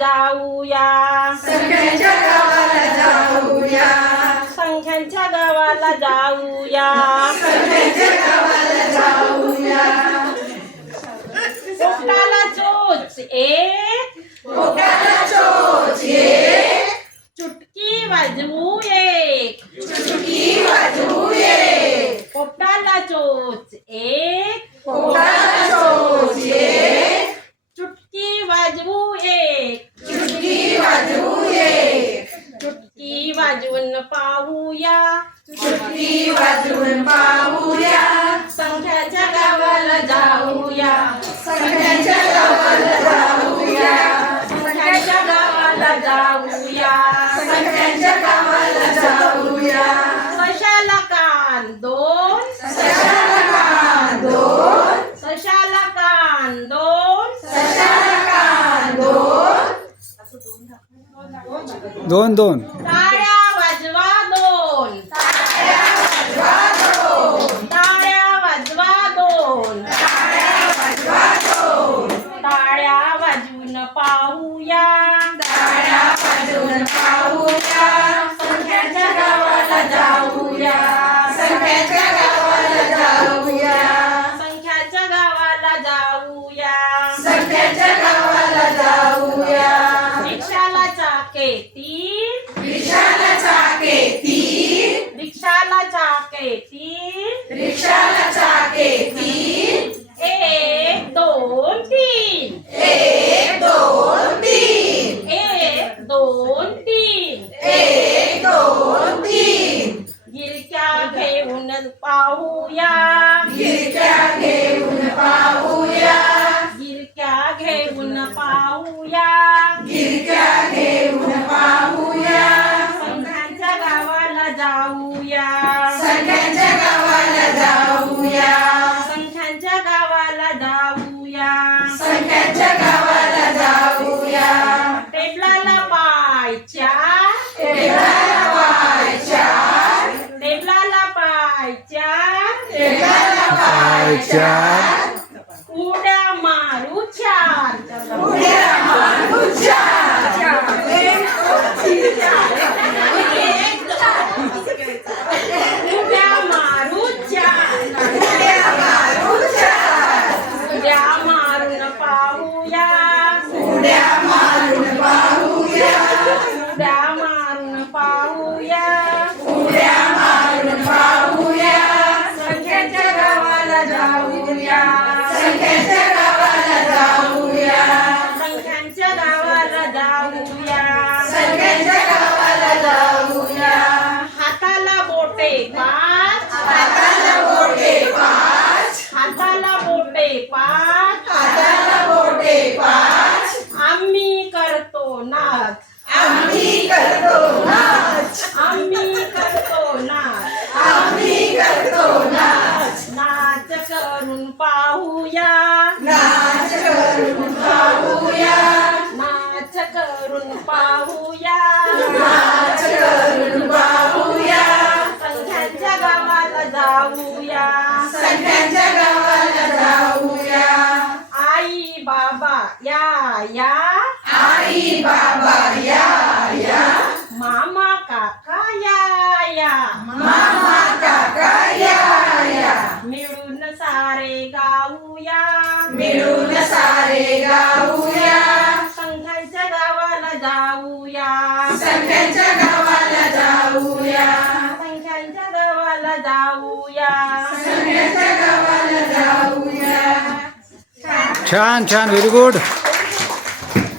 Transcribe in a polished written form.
जाऊया, संख्यांच्या गावाला जाऊया, संख्यांच्या गावाला जाऊया, संख्यांच्या गावाला जाऊया. पोटाला चोच एक, पोटाला चोच एक, चुटकी वाजवू एक, चुटकी वाजवू एक. पोटाला चोच एक, पोटाला चोच एक, चुटकी वाजवू एक, चुटकी वाजवू एक. चुटकी वाजवून पाहूया, चुटकी वाजवून पाहूया, संख्याच्या गावाला जाऊया, संख्यांच्या गावाला जाऊया, संख्याच्या गावाला जाऊया. संख्यांच्या गावाला जाऊया. सशाला कान दोन, सशाला कान दोन, सशाला कान दोन, सशाला कान दोन. दोन दोन टाळ्या वाजवा दोन, टाळ्या वाजवा दोन, टाळ्या वाजवा दोन, टाळ्या वाजवा दोन. टाळ्या वाजवून पाहूया, टाळ्या वाजवून पाहूया, संख्यांच्या गावाला जाऊया, संख्यांच्या गावाला जाऊया, संख्याच्या गावाला जाऊया. संख्यांच्या गावाला जाऊया. रिक्षाला चाके तीन, रिक्षाला चाके तीन, रिक्षाला चाके तीन, रिक्षाला चाके तीन. एक दोन तीन, एक दोन तीन, एक दोन तीन. एक दोन तीन. गिरक्या घेऊन पाहूया, गिरक्या घेऊन पाहूया, गिरक्या घेऊन पाहूया. गिरक्या घेऊन पाहूया, संख्यांच्या गावाला जाऊया, संख्यांच्या गावाला जाऊया, संख्यांच्या गावाला जाऊया. संख्यांच्या गावाला जाऊया. टेबलाला पाय चार, टेबलाला पाय चार, टेबलाला पाय चार, टेबलाला पाय चार. उड्या मारू चार, उड्या मारू चार. उड्या मारू चार. उड्या मारू चार. उड्या मारून पाहूया, उड्या मारून पाहूया, उड्या मारून पाहूया. उड्या मारून पाहूया, संख्यांच्या गावाला जाऊया, संख्यांच्या गावाला जाऊया, संख्यांच्या गावाला जाऊया. संख्यांच्या गावाला जाऊया. हाताला बोटे पाच, हाताला बोटे पाच, हाताला बोटे पाच. हाताला बोटे पाच. आम्ही करतो नाच, आम्ही करतो नाच, आम्ही करतो नाच. आम्ही करतो नाच. नाच करून पाहूया, नाच करून पाहूया, नाच करून पाहूया. नाच करून पाहूया, संख्यांच्या गावाला जाऊया, संख्यांच्या गावाला जाऊया. आई बाबा या या, आई बाबा या या, मामा काका या या. मामा काका या या. मिळून सारे गाऊया, मिळून सारे गाऊया, संख्यांच्या गावाला जाऊया, संख्यांच्या गावाला जाऊया, संख्यांच्या गावाला जाऊया. संख्यांच्या गावाला जाऊया. छान छान व्हेरी गुड.